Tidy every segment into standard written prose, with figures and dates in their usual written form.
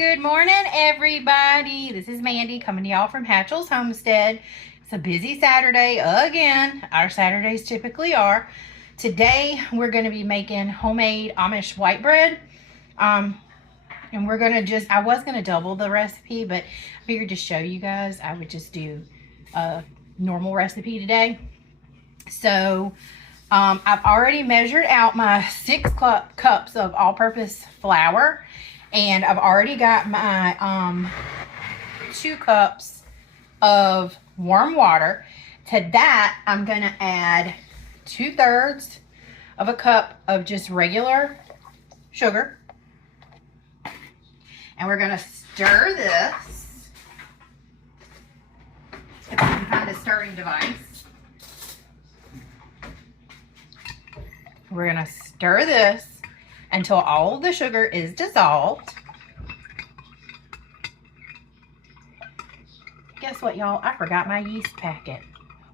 Good morning, everybody. This is Mandy coming to y'all from Hatchell's Homestead. It's a busy Saturday again. Our Saturdays typically are. Today, we're going to be making homemade Amish white bread. And we're going to I was going to double the recipe, but I figured to show you guys, I would just do a normal recipe today. So, I've already measured out my 6 cups of all-purpose flour. And I've already got my 2 cups of warm water. To that, I'm going to add 2/3 of a cup of just regular sugar. And we're going to stir this with some kind of stirring device. We're going to stir this until all of the sugar is dissolved. Guess what, y'all? I forgot my yeast packet.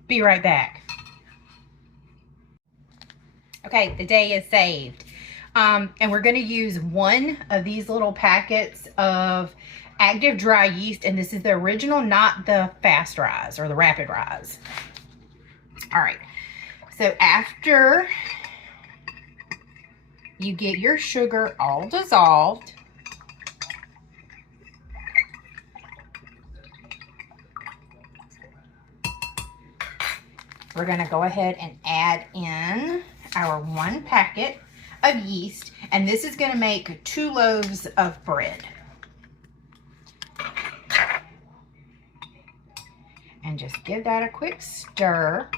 Be right back. Okay, the day is saved. And we're going to use 1 of these little packets of active dry yeast, and this is the original, not the fast rise or the rapid rise. All right, so after you get your sugar all dissolved, we're going to go ahead and add in our 1 packet of yeast, and this is going to make 2 loaves of bread. And just give that a quick stir.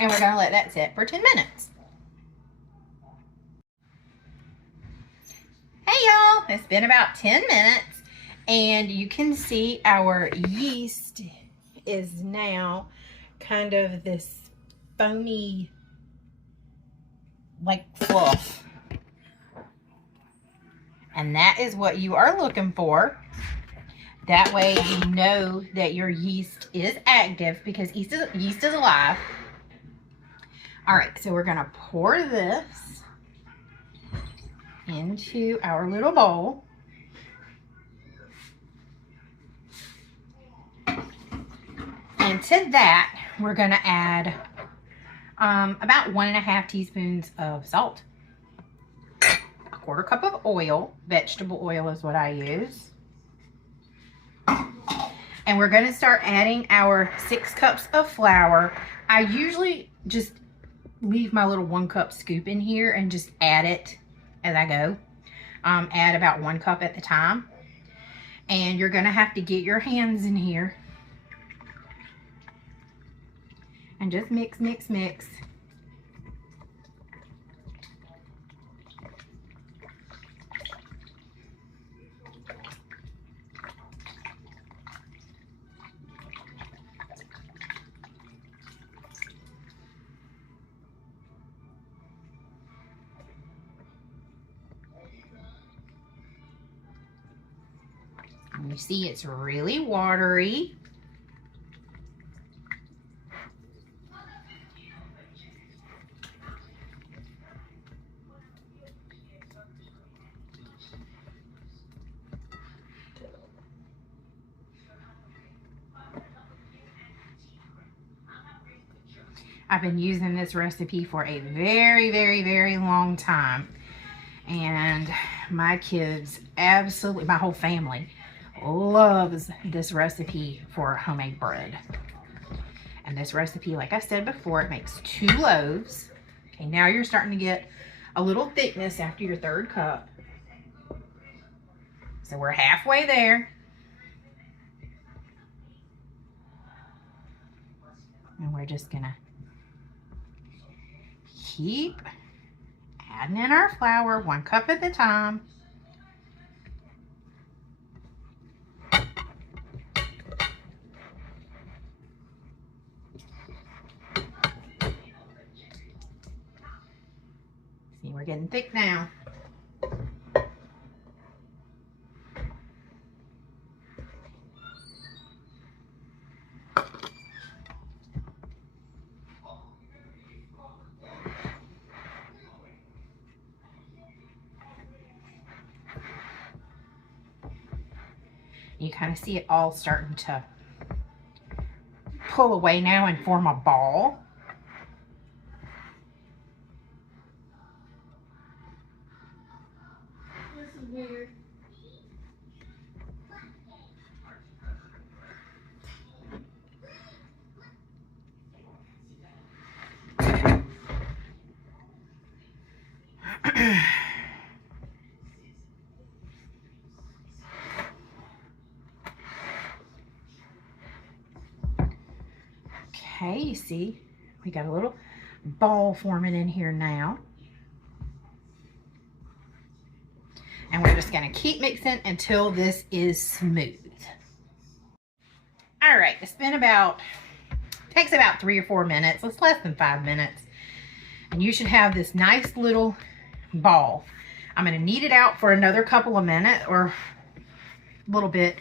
And we're going to let that sit for 10 minutes. Hey y'all, it's been about 10 minutes and you can see our yeast is now kind of this foamy, like fluff. And that is what you are looking for. That way you know that your yeast is active because yeast is alive. All right, so we're gonna pour this into our little bowl. And to that, we're gonna add about 1.5 teaspoons of salt, 1/4 cup of oil, vegetable oil is what I use. And we're gonna start adding our 6 cups of flour. I usually just leave my little 1 cup scoop in here and just add it as I go. Add about 1 cup at the time. And you're gonna have to get your hands in here and just mix, mix, mix. And you see it's really watery. I've been using this recipe for a very, very, very long time. And my kids absolutely, my whole family loves this recipe for homemade bread. And this recipe, like I said before, it makes 2 loaves. Okay, now you're starting to get a little thickness after your 3rd cup. So we're halfway there. And we're just gonna keep adding in our flour 1 cup at a time. See, we're getting thick now. You kind of see it all starting to pull away now and form a ball. This is weird. Okay, you see, we got a little ball forming in here now. And we're just gonna keep mixing until this is smooth. All right, it's been takes about 3 or 4 minutes. It's less than 5 minutes. And you should have this nice little ball. I'm gonna knead it out for another couple of minutes or a little bit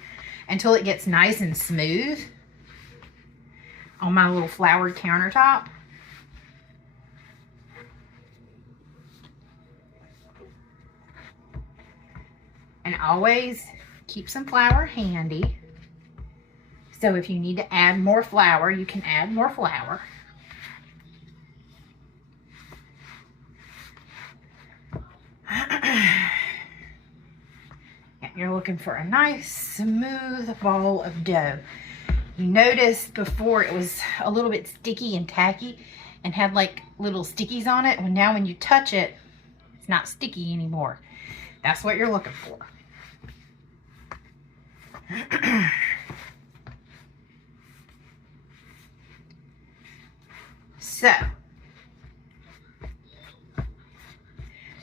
until it gets nice and smooth on my little floured countertop. And always keep some flour handy. So if you need to add more flour, you can add more flour. And you're looking for a nice smooth ball of dough. You noticed before it was a little bit sticky and tacky and had like little stickies on it. Well, now when you touch it, it's not sticky anymore. That's what you're looking for. So,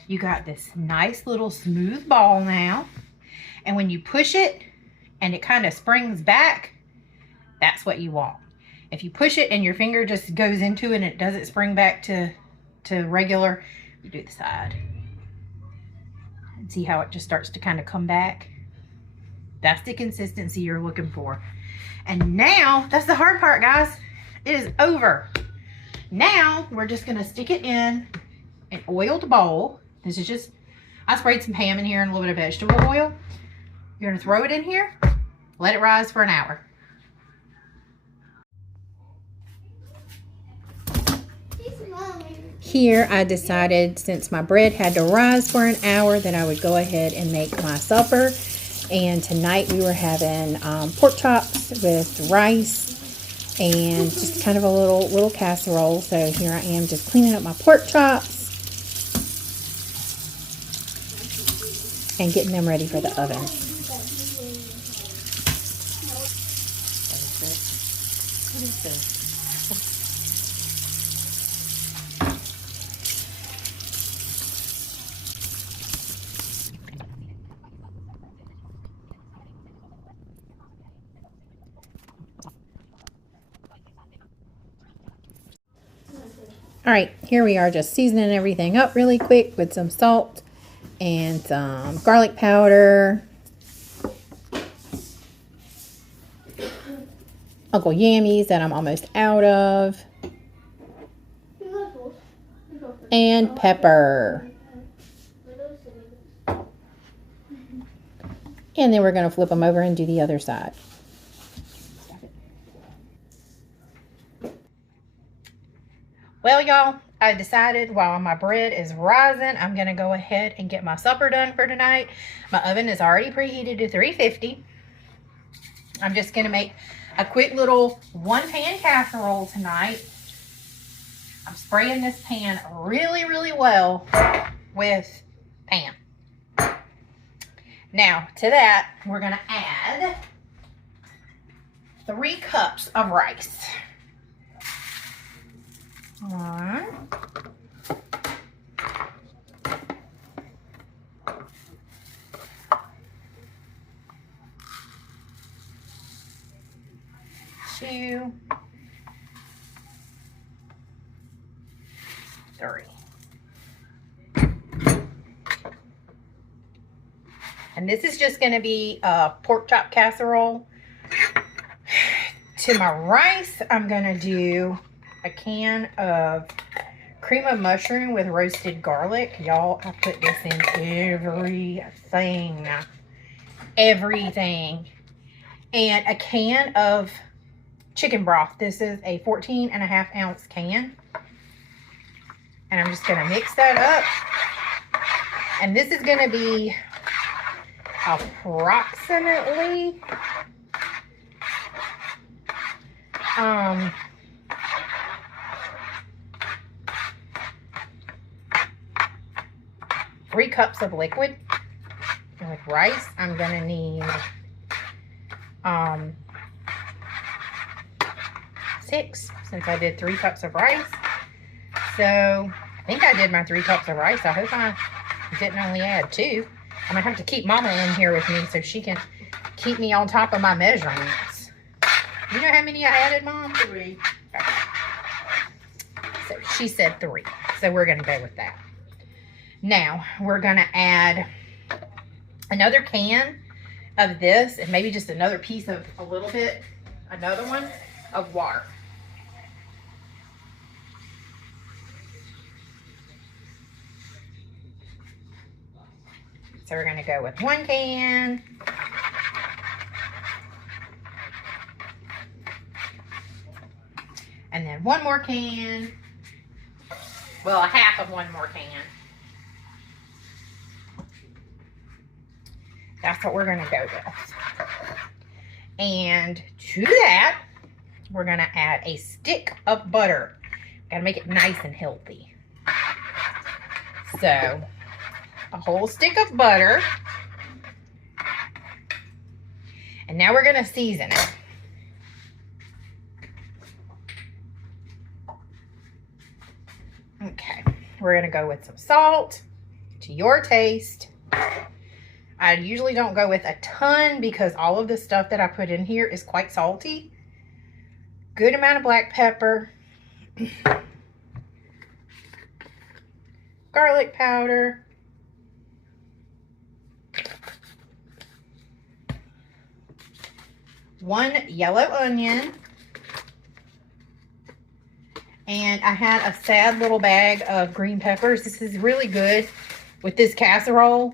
you got this nice little smooth ball now. And when you push it and it kind of springs back, that's what you want. If you push it and your finger just goes into it and it doesn't spring back to regular, you do the side. And see how it just starts to kind of come back? That's the consistency you're looking for. And now, that's the hard part, guys. It is over. Now, we're just gonna stick it in an oiled bowl. This is just, I sprayed some ham in here and a little bit of vegetable oil. You're gonna throw it in here, let it rise for an hour. Here I decided, since my bread had to rise for an hour, that I would go ahead and make my supper. And tonight we were having pork chops with rice and just kind of a little casserole. So here I am just cleaning up my pork chops and getting them ready for the oven. What is this? All right, here we are just seasoning everything up really quick with some salt and some garlic powder, Uncle Yammy's that I'm almost out of, and pepper. And then we're going to flip them over and do the other side. Well, y'all, I decided while my bread is rising, I'm going to go ahead and get my supper done for tonight. My oven is already preheated to 350. I'm just going to make a quick little one-pan casserole tonight. I'm spraying this pan really, really well with Pam. Now, to that, we're going to add 3 cups of rice. 1, 2, 3. And this is just going to be a pork chop casserole. To my rice, I'm going to do a can of cream of mushroom with roasted garlic. Y'all, I put this in everything. Everything. and a can of chicken broth. This is a 14.5-ounce can. And I'm just gonna mix that up. And this is gonna be approximately 3 cups of liquid. And with rice, I'm gonna need 6, since I did 3 cups of rice. So I think I did my 3 cups of rice. I hope I didn't only add 2. I'm gonna have to keep Mama in here with me so she can keep me on top of my measurements. You know how many I added, Mom? 3. Okay. So she said 3. So we're gonna go with that. Now we're gonna add another can of this, and maybe just another piece of another one of water. So we're gonna go with 1 can. And then 1 more can. Well, a half of 1 more can. That's what we're gonna go with. And to that, we're gonna add a stick of butter. Gotta make it nice and healthy. So, a whole stick of butter. And now we're gonna season it. Okay, we're gonna go with some salt to your taste. I usually don't go with a ton because all of the stuff that I put in here is quite salty. Good amount of black pepper. Garlic powder. One yellow onion. And I had a sad little bag of green peppers. This is really good with this casserole.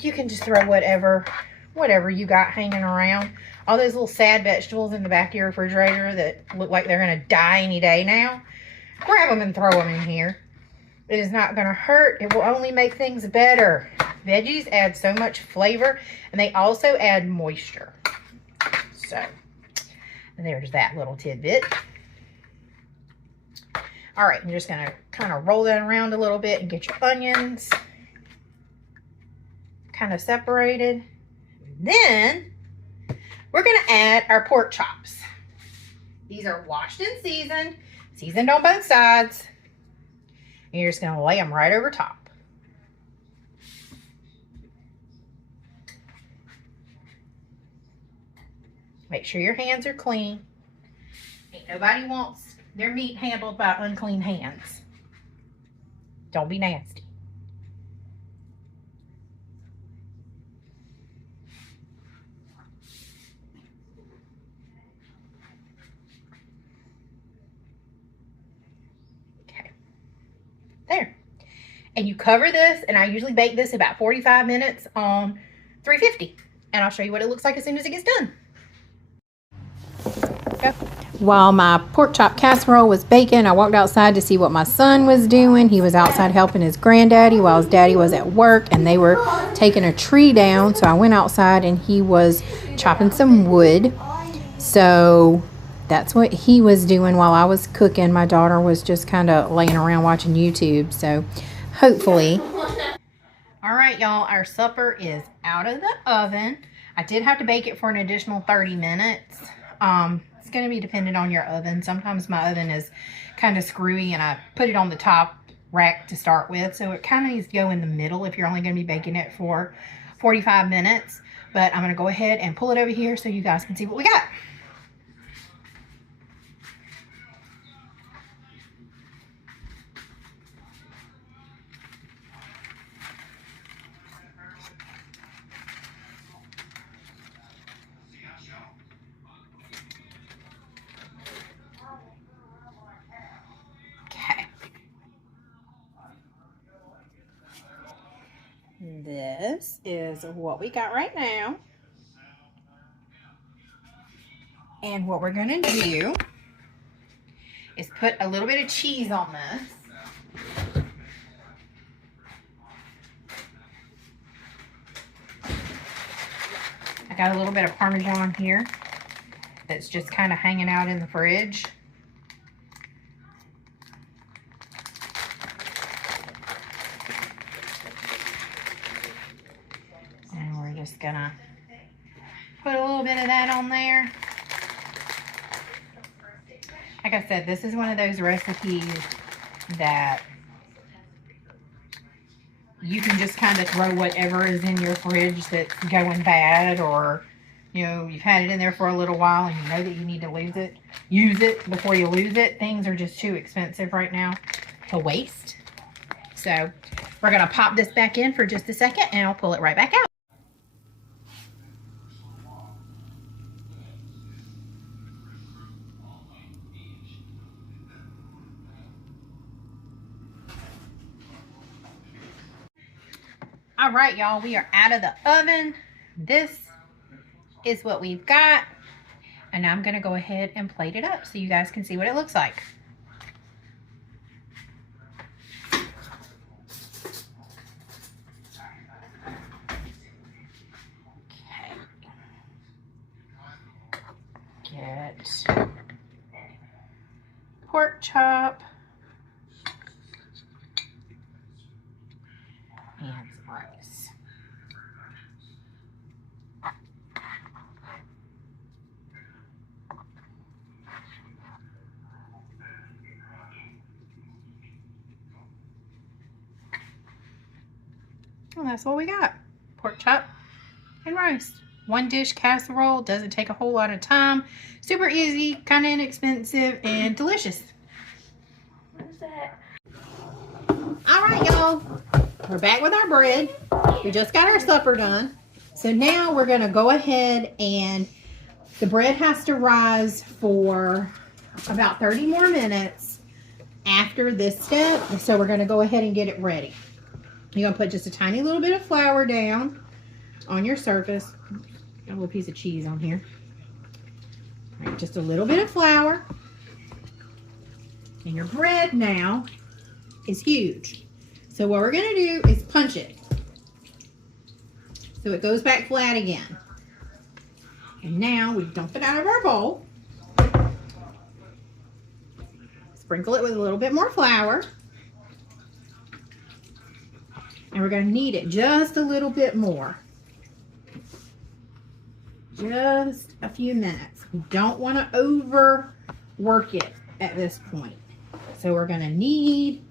You can just throw whatever you got hanging around. All those little sad vegetables in the back of your refrigerator that look like they're going to die any day now. Grab them and throw them in here. It is not going to hurt. It will only make things better. Veggies add so much flavor, and they also add moisture. So, there's that little tidbit. All right, I'm just going to kind of roll that around a little bit and get your onions kind of separated. Then we're going to add our pork chops. These are washed and seasoned on both sides. And you're just going to lay them right over top. Make sure your hands are clean. Ain't nobody wants their meat handled by unclean hands. Don't be nasty. Okay. There. And you cover this, and I usually bake this about 45 minutes on 350. And I'll show you what it looks like as soon as it gets done. Go. While my pork chop casserole was baking, I walked outside to see what my son was doing. He was outside helping his granddaddy while his daddy was at work, and they were taking a tree down. So I went outside and he was chopping some wood. So that's what he was doing while I was cooking. My daughter was just kind of laying around watching YouTube. So hopefully. All right, y'all, our supper is out of the oven. I did have to bake it for an additional 30 minutes. It's going to be dependent on your oven. Sometimes my oven is kind of screwy and I put it on the top rack to start with. So it kind of needs to go in the middle if you're only going to be baking it for 45 minutes. But I'm going to go ahead and pull it over here so you guys can see what we got. This is what we got right now. And what we're gonna do is put a little bit of cheese on this. I got a little bit of Parmesan here that's just kind of hanging out in the fridge. And we're just gonna put a little bit of that on there. Like I said, this is one of those recipes that you can just kind of throw whatever is in your fridge that's going bad, or, you know, you've had it in there for a little while and you know that you need to use it before you lose it. Things are just too expensive right now to waste. So we're going to pop this back in for just a second and I'll pull it right back out. All right, y'all, we are out of the oven. This is what we've got. And I'm going to go ahead and plate it up so you guys can see what it looks like. Okay. Get pork chop. And some rice. And that's what we got. Pork chop and rice. One dish casserole. Doesn't take a whole lot of time. Super easy, kind of inexpensive, and delicious. What is that? Alright, y'all. We're back with our bread. We just got our supper done. So now we're going to go ahead and the bread has to rise for about 30 more minutes after this step. So we're going to go ahead and get it ready. You're going to put just a tiny little bit of flour down on your surface. Got a little piece of cheese on here. All right, just a little bit of flour. And your bread now is huge. So what we're going to do is punch it so it goes back flat again. And now we dump it out of our bowl. Sprinkle it with a little bit more flour. And we're going to knead it just a little bit more. Just a few minutes. We don't want to overwork it at this point. So we're going to knead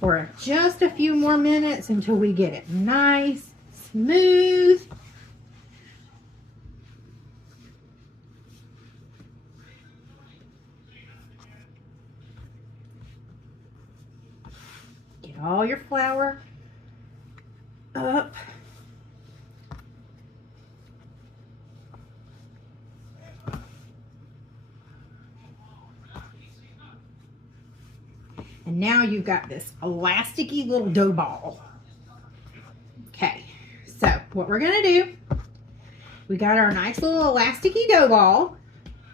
for just a few more minutes until we get it nice, smooth. Get all your flour up. And now you've got this elasticy little dough ball. Okay, so what we're gonna do, we got our nice little elasticy dough ball.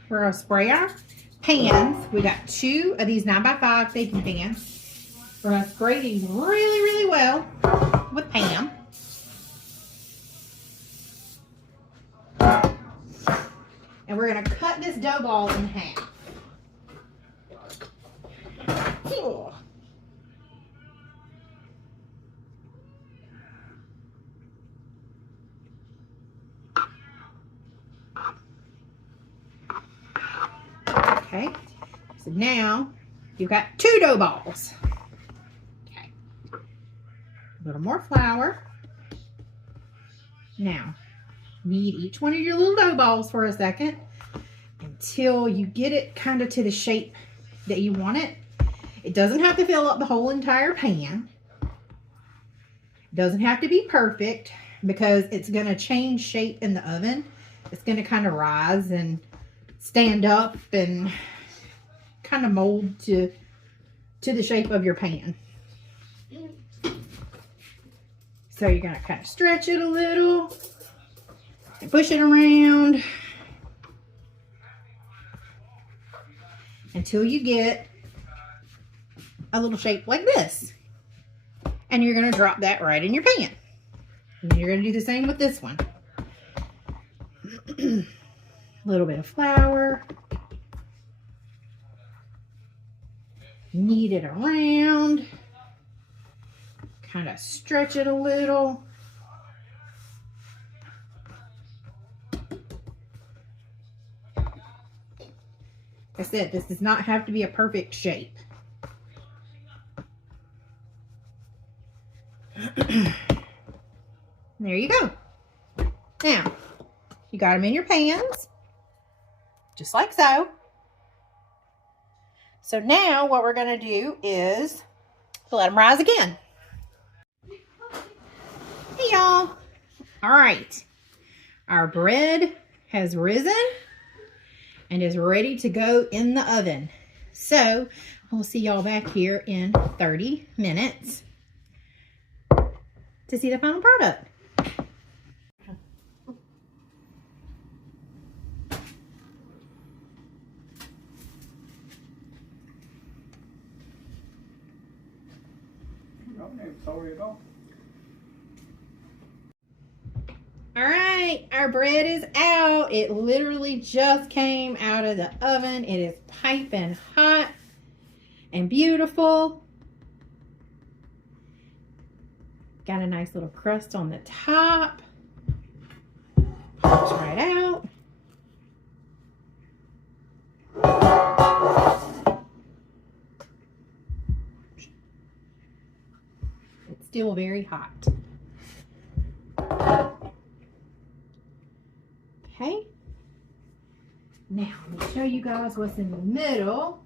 We're gonna spray our pans. We got 2 of these 9x5 baking pans. We're gonna spray these really, really well with Pam. And we're gonna cut this dough ball in half. Okay, so now you've got 2 dough balls. Okay, a little more flour. Now, knead each one of your little dough balls for a second until you get it kind of to the shape that you want it. It doesn't have to fill up the whole entire pan. It doesn't have to be perfect because it's going to change shape in the oven. It's going to kind of rise and stand up and kind of mold to the shape of your pan. So you're going to kind of stretch it a little and push it around. until you get a little shape like this. And you're going to drop that right in your pan. And you're going to do the same with this one. A little bit of flour. Knead it around. Kind of stretch it a little. Like I said, this does not have to be a perfect shape. There you go. Now, you got them in your pans, just like so. So now what we're going to do is let them rise again. Hey y'all. All right. Our bread has risen and is ready to go in the oven. So we'll see y'all back here in 30 minutes to see the final product. All right, our bread is out. It literally just came out of the oven. It is piping hot and beautiful. Got a nice little crust on the top. Pops right out. It's still very hot. Okay. Now, let me show you guys what's in the middle.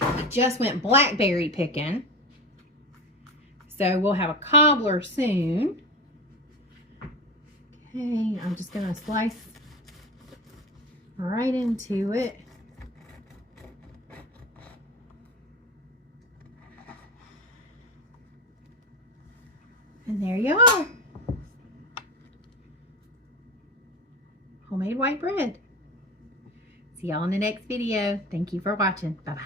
I just went blackberry picking. So we'll have a cobbler soon. Okay, I'm just gonna slice right into it. And there you are. Homemade white bread. See y'all in the next video. Thank you for watching. Bye-bye.